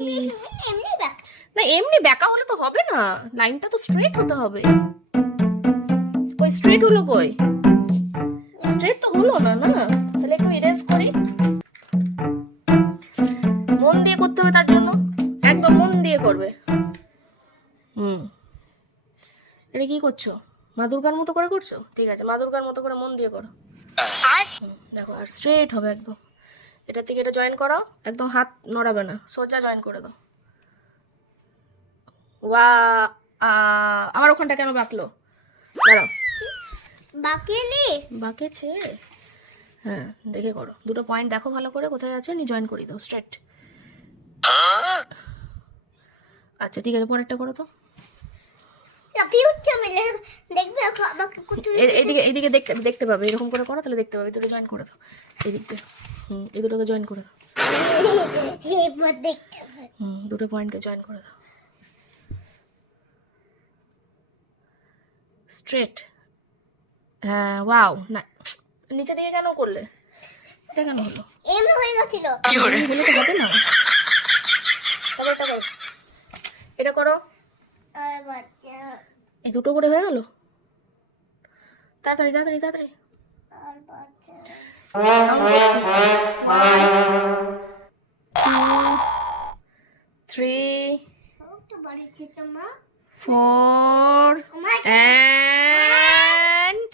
না এমনি ব্যাকা হলে তো হবে না, লাইনটা তো স্ট্রেট হতে হবে। কই স্ট্রেট হলো, কই স্ট্রেট তো হলো না। না তাহলে একটু ইরেজ করি, মন দিয়ে করতে হবে তার জন্য, একদম মন দিয়ে করবে। এটা কি করছো? মা দুর্গার মতো করে করছো? ঠিক আছে, মা দুর্গার মতো করে মন দিয়ে করো। দেখো আর স্ট্রেট হবে একদম। এটা থেকে এটা জয়েন করো, একদম হাত নড়াবে না, সোজা জয়েন করে দাও। ওয়া আমার ওখানটা কেন বাঁকলো? দাঁড়াও, বাঁকেছে। হ্যাঁ দেখে করো, দুটো পয়েন্ট দেখো ভালো করে কোথায় আছে, নি জয়েন করে দাও স্ট্রেট। আচ্ছা ঠিক আছে, পরেরটা করো তো। এইদিকে দেখতে পাবে, এরকম করে করো তাহলে দেখতে পাবে। দুটো জয়েন করে দাও এই দিক দিয়ে। এই দুটোকে জয়েন করে দাও। দুটো পয়েন্টকে জয়েন করে দাও স্ট্রেট। হ্যাঁ ওয়াও, না নিচে দিকে কেন করলে? এটা কেন হলো? এমনি হয়ে গেছিল। হলে তো হবে না। তবে এটা করো, এটা করো। এই দুটো করে হয়ে গেল। তাড়াতাড়ি তাড়াতাড়ি তাড়াতাড়ি। 1 2 3 4 and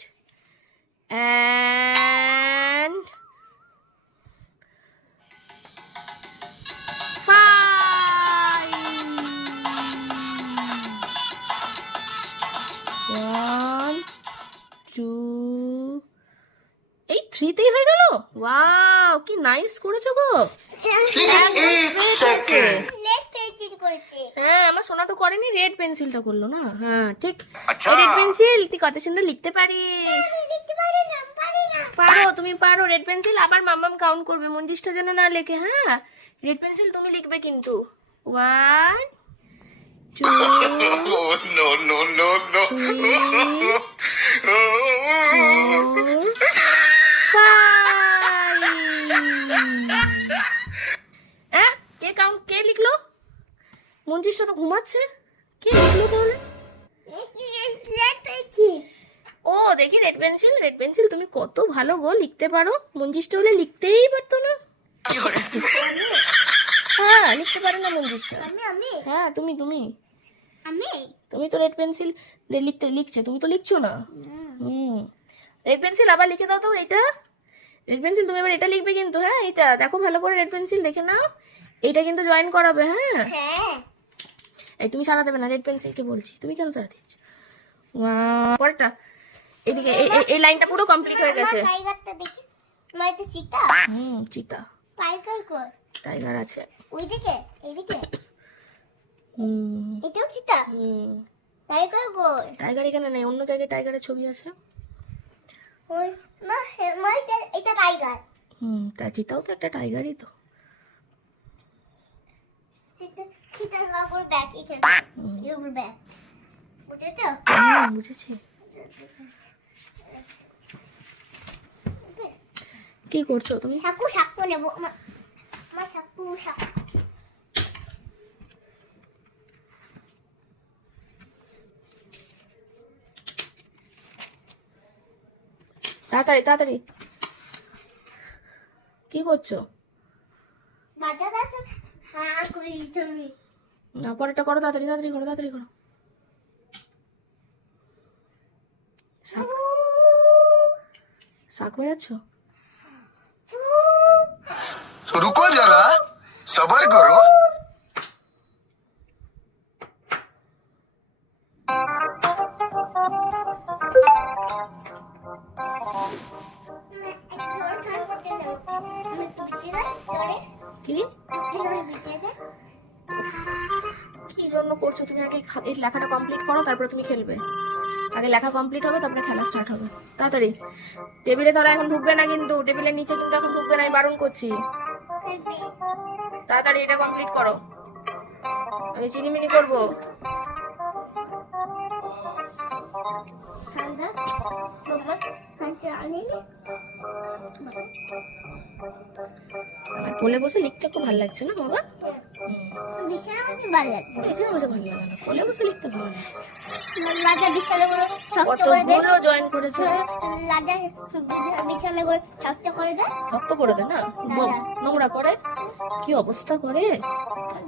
5 1 2 এই 3 তেই হয়ে গেল। ওয়াও কি নাইস করেছো গো। হ্যাঁ আমার সোনা তো করেনি, রেড পেন্সিলটা করলো না। হ্যাঁ ঠিক, রেড পেন্সিল তুই কত সুন্দর লিখতে পারিস। পারো, তুমি পারো রেড পেন্সিল। আবার মাম্মাম কাউন্ট করবে, মঞ্জিসটা যেন না লেখে। হ্যাঁ রেড পেন্সিল তুমি লিখবে কিন্তু। 1 2 no, no, no, no. 3 4 5 কে কাউন্ট, কে লিখলো? মঞ্জিসটা তো ঘুমাচ্ছে। কে লিখলো তাহলে? ও দেখি রেড পেন্সিল। রেড পেন্সিল তুমি কত ভালো গো, লিখতে পারো। মঞ্জিসটা হলে লিখতেই পারতো না। হ্যাঁ লিখতে পারে না মঞ্জিসটা। হ্যাঁ তুমি তুমি তুমি তো রেড পেন্সিল লিখছে, তুমি তো লিখছো না। রেড পেন্সিল আবার লিখে দাও তো এইটা। রেড পেন্সিল তুমি এবার এটা লিখবে কিন্তু। হ্যাঁ এইটা দেখো ভালো করে, রেড পেন্সিল দেখে নাও। এইটা কিন্তু জয়েন করাবে। হ্যাঁ এই তুমি সারা দেবে না, রেড পেন্সিলকে বলছি। তুমি কেন সারা দিচ্ছ? পরেরটা এইদিকে, এই লাইনটা পুরো কমপ্লিট হয়ে গেছে। চিতা টাইগার আছে ওইদিকে, এইদিকে। হুম এটাও চিতা। টাইগার কই? টাইগার এখানে নেই, অন্য জায়গায় টাইগারের ছবি আছে। ওই মা, এটা টাইগার। চিতাও তো একটা টাইগারই তো। চিতার উপর ব্যাক, এখানে এর উপর ব্যাক। বুঝেছো? বুঝেছি। কি করছো তুমি? সাকু নেব মা, সাকু। তাড়াতাড়ি তাড়াতাড়ি। কি করছো? হ্যাঁ করি তুমি। না পরেরটা করো, তাড়াতাড়ি তাড়াতাড়ি করো, তাড়াতাড়ি করো। শাক বাজাচ্ছ? रुको जरा, सबर करो। কি কি জন্য করছো তুমি? আগে এই লেখাটা কমপ্লিট করো, তারপরে তুমি খেলবে। আগে লেখা কমপ্লিট হবে, তারপরে খেলা স্টার্ট হবে। তাড়াতাড়ি। টেবিলে ধরো এখন ঢুকবে না কিন্তু, টেবিলের নিচে কিন্তু এখন ঢুকবে না, আমি বারণ করছি। তাড়াতাড়ি এটা কমপ্লিট করো, আমি চিনিমিনি করবো। আমার কোলে বসে লিখতে খুব ভালো লাগছে না বাবা? বিছানা বসে ভালো লাগছে। বিছানা বসে ভালো লাগে না, কোলে বসে লিখতে ভালো লাগে। রাজা বিছানাগুলো শক্ত করে দেয়। কতগুলো জয়েন করেছে। রাজা বিছানাগুলো শক্ত করে দেয়। শক্ত করে দে না, রাজা। নোংরা করে, কি অবস্থা করে।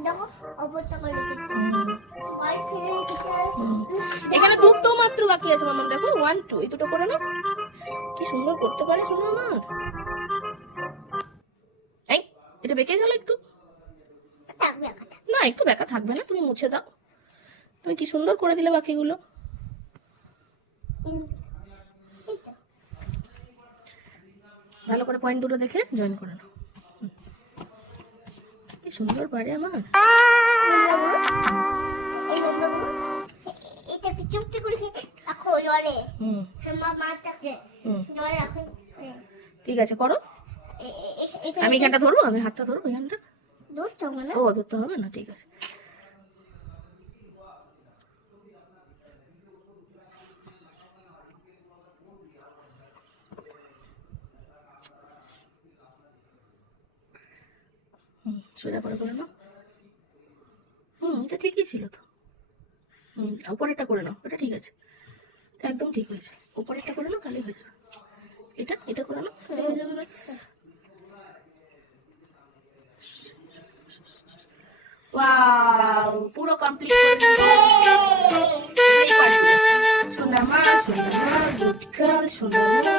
দেখো অবস্থা করে রেখেছে। হুম, আর ফেলে রেখেছে। হুম। এখানে দুটো মাত্র বাকি আছে মামা, দেখো 1 2 এই দুটো করে না, কি সুন্দর করতে পারে শোনো আমার। এই এটা বেঁকে গেল একটু, থাকবে কথা। না একটু বেঁকা থাকবে না, তুমি মুছে দাও। তুমি কি সুন্দর করে দিলে বাকিগুলো। এই তো। ভালো করে পয়েন্ট দুটো দেখে জয়েন করে নাও। হুম। কি সুন্দর পারে আমার। নোংরাগুলো, এই নোংরাগুলো, এটাকে চুপটি করে রাখো জলে। হুম মাথাকে হুম জলে রাখো। ঠিক আছে করো। এখানে আমি এখানটা ধরবো, আমি হাতটা ধরবো এখানটা। দুধ তো মানে ও ধরতে হবে না, ঠিক আছে। হুম সোজা করে করে নাও। এটা ঠিকই ছিল তো। উপরেরটা করে নাও, ওটা ঠিক আছে, এটা একদম ঠিক হয়েছে। উপরেরটা করে নাও তাহলে হয়ে যাবে। এটা এটা করে নাও তাহলে হয়ে যাবে ব্যাস। ওয়াও পুরো কমপ্লিট করে দিয়েছি। এবার এই পার্টগুলো। সোনামা সোনামা গীতকাল সোনামা